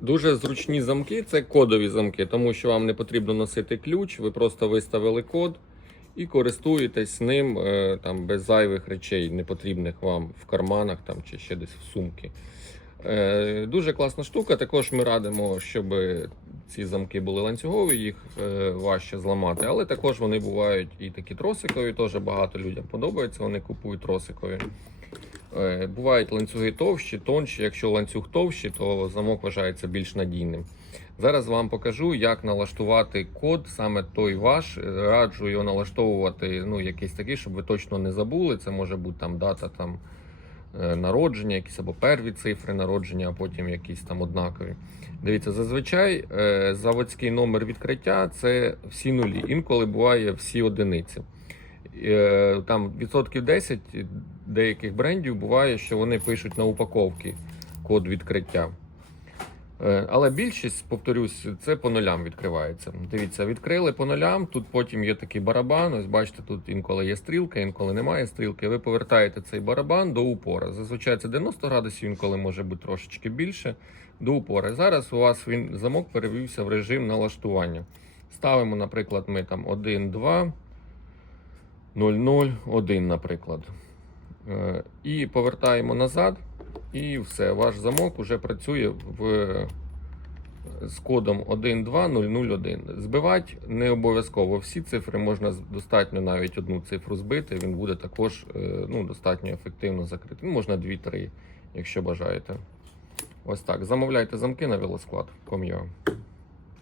Дуже зручні замки це кодові замки, тому що вам не потрібно носити ключ, ви просто виставили код і користуєтесь ним е, там, без зайвих речей, непотрібних вам в карманах там, чи ще десь в сумки. Е, Дуже класна штука. Також ми радимо, щоб ці замки були ланцюгові, їх е, важче зламати, але також вони бувають і такі тросикові, теж багато людям подобається, вони купують тросикові. Е, Бувають ланцюги товщі, тонші. Якщо ланцюг товщий, то замок вважається більш надійним. Зараз вам покажу, як налаштувати код, саме той ваш. Раджу його налаштовувати ну, якийсь такий, щоб ви точно не забули. Це може бути там дата там, е, народження, якісь або перві цифри народження, а потім якісь там однакові. Дивіться, зазвичай е, заводський номер відкриття це всі нулі. Інколи буває всі одиниці. Е, Там відсотків 10 деяких брендів буває, що вони пишуть на упаковці код відкриття. Е, Але більшість, повторюсь, це по нулям відкривається. Дивіться, відкрили по нулям. Тут потім є такий барабан. Ось бачите, тут інколи є стрілка, інколи немає стрілки. Ви повертаєте цей барабан до упора. Зазвичай це 90 градусів, інколи може бути трошечки більше. До упора. Зараз у вас він замок перевівся в режим налаштування. Ставимо, наприклад, ми там 1, 2, 0, 0, 1, наприклад. Е, І повертаємо назад. І все, ваш замок вже працює в, з кодом 12001. Збивати не обов'язково всі цифри, можна достатньо навіть одну цифру збити, він буде також е, ну, достатньо ефективно закрити. Ну, можна 2-3, якщо бажаєте. Ось так. Замовляйте замки на велосклад.com.ua.